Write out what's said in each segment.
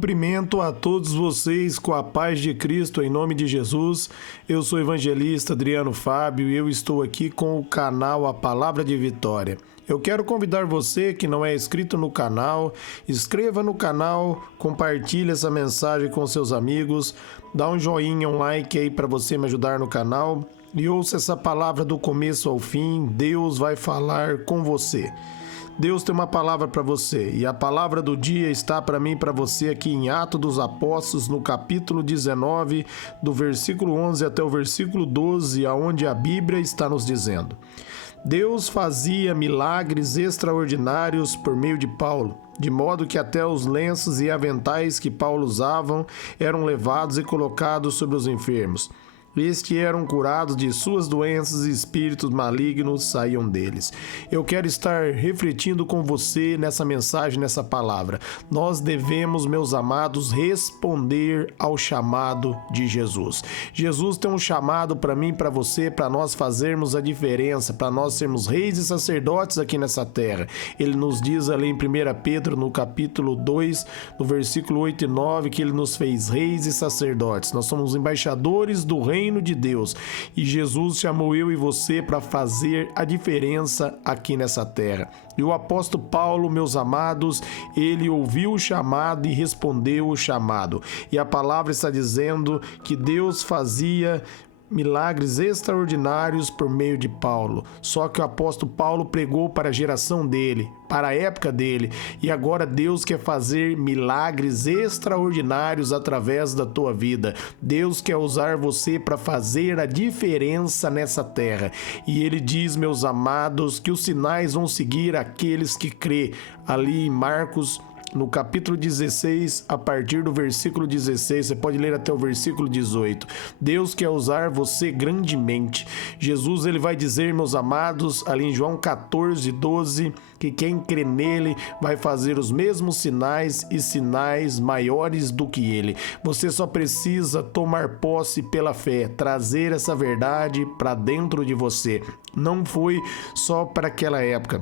Cumprimento a todos vocês com a paz de Cristo, em nome de Jesus. Eu sou o evangelista Adriano Fábio e eu estou aqui com o canal A Palavra de Vitória. Eu quero convidar você que não é inscrito no canal, inscreva no canal, compartilhe essa mensagem com seus amigos, dá um joinha, um like aí para você me ajudar no canal e ouça essa palavra do começo ao fim. Deus vai falar com você. Deus tem uma palavra para você e a palavra do dia está para mim e para você aqui em Atos dos Apóstolos, no capítulo 19, do versículo 11 até o versículo 12, aonde a Bíblia está nos dizendo: Deus fazia milagres extraordinários por meio de Paulo, de modo que até os lenços e aventais que Paulo usavam eram levados e colocados sobre os enfermos. Estes eram curados de suas doenças e espíritos malignos saíam deles. Eu quero estar refletindo com você nessa mensagem, nessa palavra. Nós devemos, meus amados, responder ao chamado de Jesus. Jesus tem um chamado para mim, para você, para nós fazermos a diferença, para nós sermos reis e sacerdotes aqui nessa terra. Ele nos diz ali em 1 Pedro, no capítulo 2, no versículo 8 e 9, que ele nos fez reis e sacerdotes. Nós somos embaixadores do reino de Deus e Jesus chamou eu e você para fazer a diferença aqui nessa terra. E o apóstolo Paulo, meus amados, ele ouviu o chamado e respondeu o chamado. E a palavra está dizendo que Deus fazia milagres extraordinários por meio de Paulo. Só que o apóstolo Paulo pregou para a geração dele, para a época dele, e agora Deus quer fazer milagres extraordinários através da tua vida. Deus quer usar você para fazer a diferença nessa terra. E ele diz, meus amados, que os sinais vão seguir aqueles que crê. Ali em Marcos, no capítulo 16, a partir do versículo 16, você pode ler até o versículo 18. Deus quer usar você grandemente. Jesus, ele vai dizer, meus amados, ali em João 14, 12, que quem crê nele vai fazer os mesmos sinais e sinais maiores do que ele. Você só precisa tomar posse pela fé, trazer essa verdade para dentro de você. Não foi só para aquela época.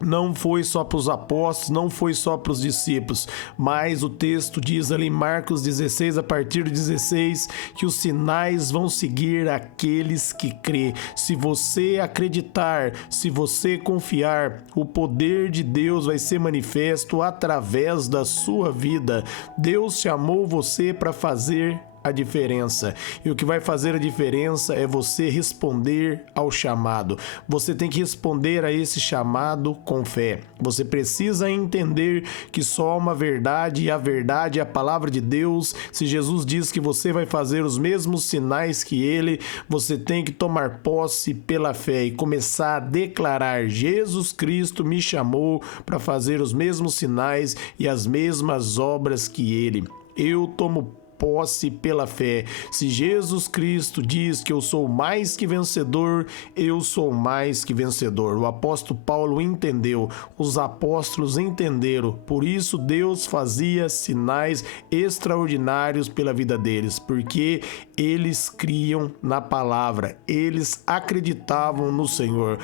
Não foi só para os apóstolos, não foi só para os discípulos, mas o texto diz ali em Marcos 16, a partir do 16, que os sinais vão seguir aqueles que crê. Se você acreditar, se você confiar, o poder de Deus vai ser manifesto através da sua vida. Deus chamou você para fazer a diferença. E o que vai fazer a diferença é você responder ao chamado. Você tem que responder a esse chamado com fé. Você precisa entender que só há uma verdade e a verdade é a palavra de Deus. Se Jesus diz que você vai fazer os mesmos sinais que ele, você tem que tomar posse pela fé e começar a declarar: Jesus Cristo me chamou para fazer os mesmos sinais e as mesmas obras que ele. Eu tomo posse pela fé. Se Jesus Cristo diz que eu sou mais que vencedor, eu sou mais que vencedor. O apóstolo Paulo entendeu, os apóstolos entenderam, por isso Deus fazia sinais extraordinários pela vida deles, porque eles criam na palavra, eles acreditavam no Senhor.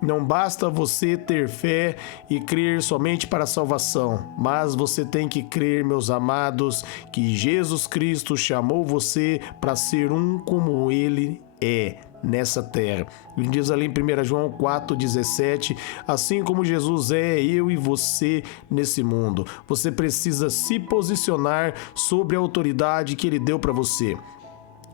Não basta você ter fé e crer somente para a salvação, mas você tem que crer, meus amados, que Jesus Cristo chamou você para ser um como ele é nessa terra. Ele diz ali em 1 João 4,17, assim como Jesus é, eu e você nesse mundo. Você precisa se posicionar sobre a autoridade que ele deu para você.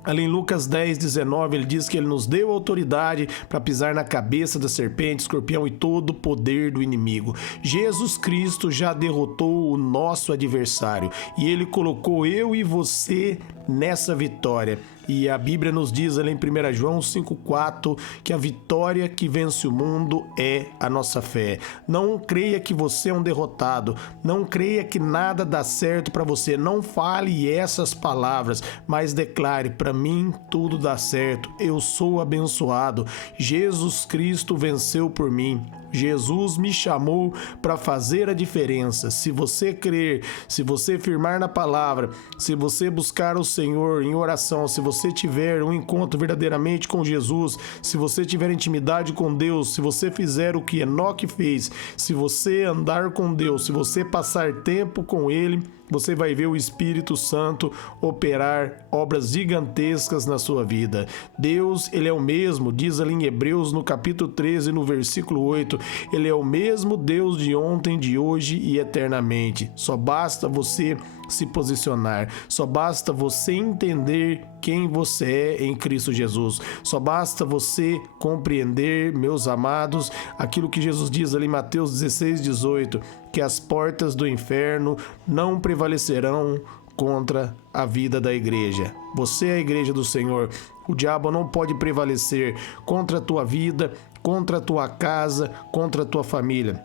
Ali em Lucas 10, 19, ele diz que ele nos deu autoridade para pisar na cabeça da serpente, escorpião e todo o poder do inimigo. Jesus Cristo já derrotou o nosso adversário e ele colocou eu e você nessa vitória. E a Bíblia nos diz ali em 1 João 5,4 que a vitória que vence o mundo é a nossa fé. Não creia que você é um derrotado, não creia que nada dá certo para você, não fale essas palavras, mas declare: para mim tudo dá certo, eu sou abençoado, Jesus Cristo venceu por mim. Jesus me chamou para fazer a diferença. Se você crer, se você firmar na palavra, se você buscar o Senhor em oração, se você tiver um encontro verdadeiramente com Jesus, se você tiver intimidade com Deus, se você fizer o que Enoque fez, se você andar com Deus, se você passar tempo com Ele, você vai ver o Espírito Santo operar obras gigantescas na sua vida. Deus, Ele é o mesmo, diz ali em Hebreus, no capítulo 13, no versículo 8, Ele é o mesmo Deus de ontem, de hoje e eternamente. Só basta você se posicionar, só basta você entender quem você é em Cristo Jesus, só basta você compreender, meus amados, aquilo que Jesus diz ali em Mateus 16, 18, que as portas do inferno não prevalecerão contra a vida da igreja. Você é a igreja do Senhor. O diabo não pode prevalecer contra a tua vida, contra a tua casa, contra a tua família.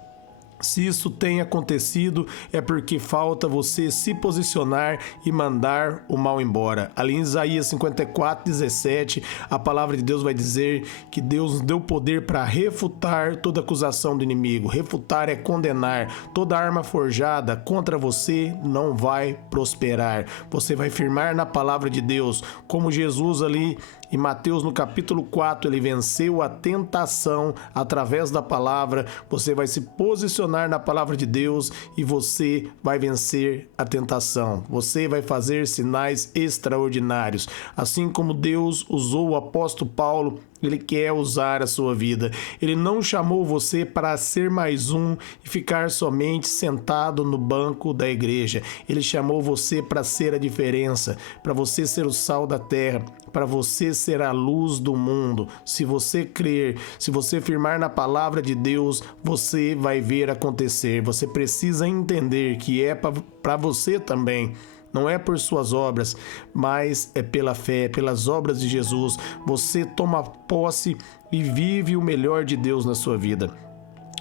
Se isso tem acontecido, é porque falta você se posicionar e mandar o mal embora. Ali em Isaías 54, 17, a palavra de Deus vai dizer que Deus nos deu poder para refutar toda acusação do inimigo. Refutar é condenar. Toda arma forjada contra você não vai prosperar. Você vai firmar na palavra de Deus, como Jesus ali em Mateus, no capítulo 4, ele venceu a tentação através da palavra. Você vai se posicionar na palavra de Deus e você vai vencer a tentação. Você vai fazer sinais extraordinários. Assim como Deus usou o apóstolo Paulo, Ele quer usar a sua vida. Ele não chamou você para ser mais um e ficar somente sentado no banco da igreja. Ele chamou você para ser a diferença, para você ser o sal da terra, para você ser a luz do mundo. Se você crer, se você firmar na palavra de Deus, você vai ver acontecer. Você precisa entender que é para você também. Não é por suas obras, mas é pela fé, pelas obras de Jesus. Você toma posse e vive o melhor de Deus na sua vida.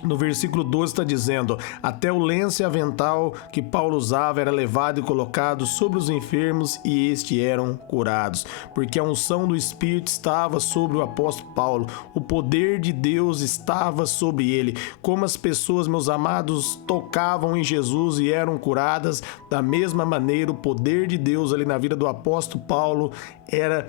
No versículo 12 está dizendo: até o lenço e avental que Paulo usava era levado e colocado sobre os enfermos e estes eram curados, porque a unção do Espírito estava sobre o apóstolo Paulo, o poder de Deus estava sobre ele. Como as pessoas, meus amados, tocavam em Jesus e eram curadas, da mesma maneira o poder de Deus ali na vida do apóstolo Paulo era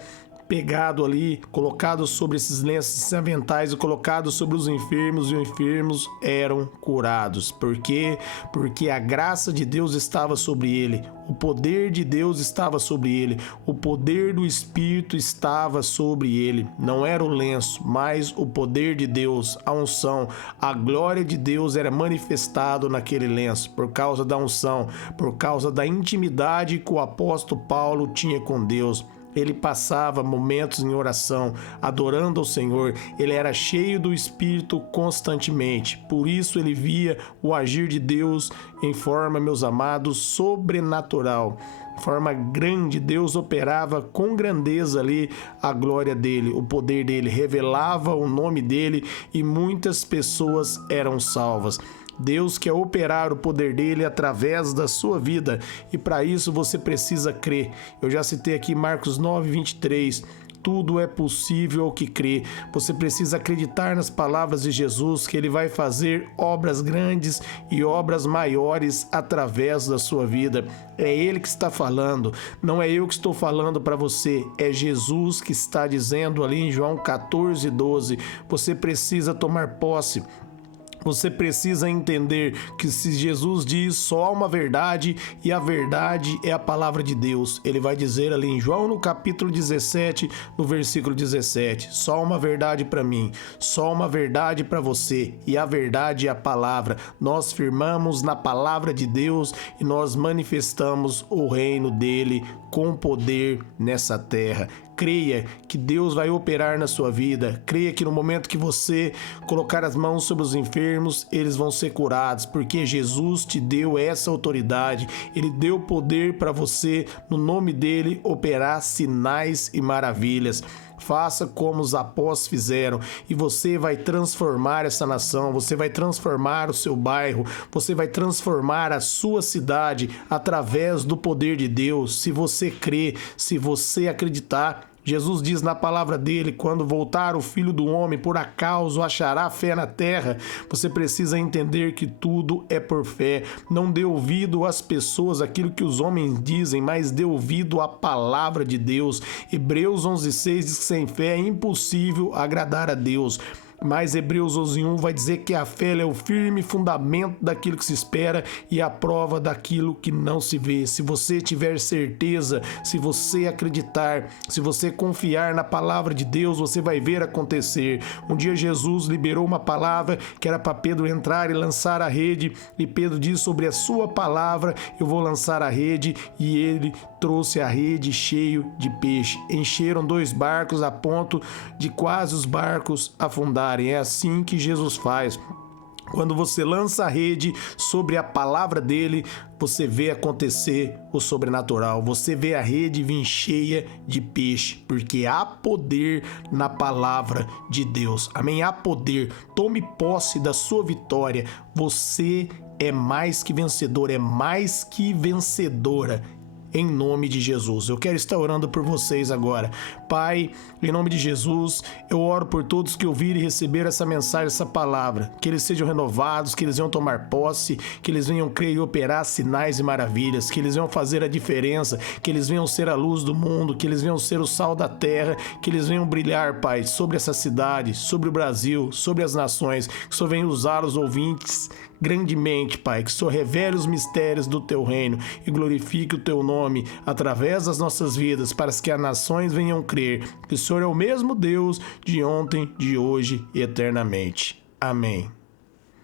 pegado ali, colocado sobre esses lenços, esses aventais e colocado sobre os enfermos, e os enfermos eram curados. Por quê? Porque a graça de Deus estava sobre ele, o poder de Deus estava sobre ele, o poder do Espírito estava sobre ele. Não era o lenço, mas o poder de Deus, a unção, a glória de Deus era manifestado naquele lenço, por causa da unção, por causa da intimidade que o apóstolo Paulo tinha com Deus. Ele passava momentos em oração, adorando ao Senhor. Ele era cheio do Espírito constantemente. Por isso ele via o agir de Deus em forma, meus amados, sobrenatural. De forma grande, Deus operava com grandeza ali a glória dele, o poder dele, revelava o nome dele e muitas pessoas eram salvas. Deus quer operar o poder dele através da sua vida e para isso você precisa crer. Eu já citei aqui Marcos 9, 23. Tudo é possível ao que crê. Você precisa acreditar nas palavras de Jesus, que Ele vai fazer obras grandes e obras maiores através da sua vida. É Ele que está falando, não é eu que estou falando para você. É Jesus que está dizendo ali em João 14, 12. Você precisa tomar posse. Você precisa entender que se Jesus diz só há uma verdade e a verdade é a palavra de Deus. Ele vai dizer ali em João no capítulo 17, no versículo 17, só uma verdade para mim, só uma verdade para você e a verdade é a palavra. Nós firmamos na palavra de Deus e nós manifestamos o reino dele com poder nessa terra. Creia que Deus vai operar na sua vida. Creia que no momento que você colocar as mãos sobre os enfermos, eles vão ser curados, porque Jesus te deu essa autoridade. Ele deu poder para você, no nome dele, operar sinais e maravilhas. Faça como os apóstolos fizeram e você vai transformar essa nação, você vai transformar o seu bairro, você vai transformar a sua cidade através do poder de Deus. Se você crer, se você acreditar, Jesus diz na palavra dele, quando voltar o Filho do Homem, por acaso achará fé na terra? Você precisa entender que tudo é por fé. Não dê ouvido às pessoas, aquilo que os homens dizem, mas dê ouvido à palavra de Deus. Hebreus 11:6 diz que sem fé é impossível agradar a Deus. Mas Hebreus 11:1 vai dizer que a fé é o firme fundamento daquilo que se espera e a prova daquilo que não se vê. Se você tiver certeza, se você acreditar, se você confiar na palavra de Deus, você vai ver acontecer. Um dia Jesus liberou uma palavra que era para Pedro entrar e lançar a rede, e Pedro disse: sobre a sua palavra eu vou lançar a rede, e ele trouxe a rede cheio de peixe. Encheram 2 barcos a ponto de quase os barcos afundarem. É assim que Jesus faz. Quando você lança a rede sobre a palavra dele, você vê acontecer o sobrenatural. Você vê a rede vir cheia de peixe, porque há poder na palavra de Deus. Amém? Há poder. Tome posse da sua vitória. Você é mais que vencedor, é mais que vencedora. Em nome de Jesus. Eu quero estar orando por vocês agora. Pai, em nome de Jesus, eu oro por todos que ouvirem e receber essa mensagem, essa palavra. Que eles sejam renovados, que eles venham tomar posse, que eles venham crer e operar sinais e maravilhas, que eles venham fazer a diferença, que eles venham ser a luz do mundo, que eles venham ser o sal da terra, que eles venham brilhar, Pai, sobre essa cidade, sobre o Brasil, sobre as nações. Que o Senhor venha usar os ouvintes grandemente, Pai, que o Senhor revele os mistérios do Teu reino e glorifique o Teu nome através das nossas vidas, para que as nações venham crer que o Senhor é o mesmo Deus de ontem, de hoje e eternamente. Amém.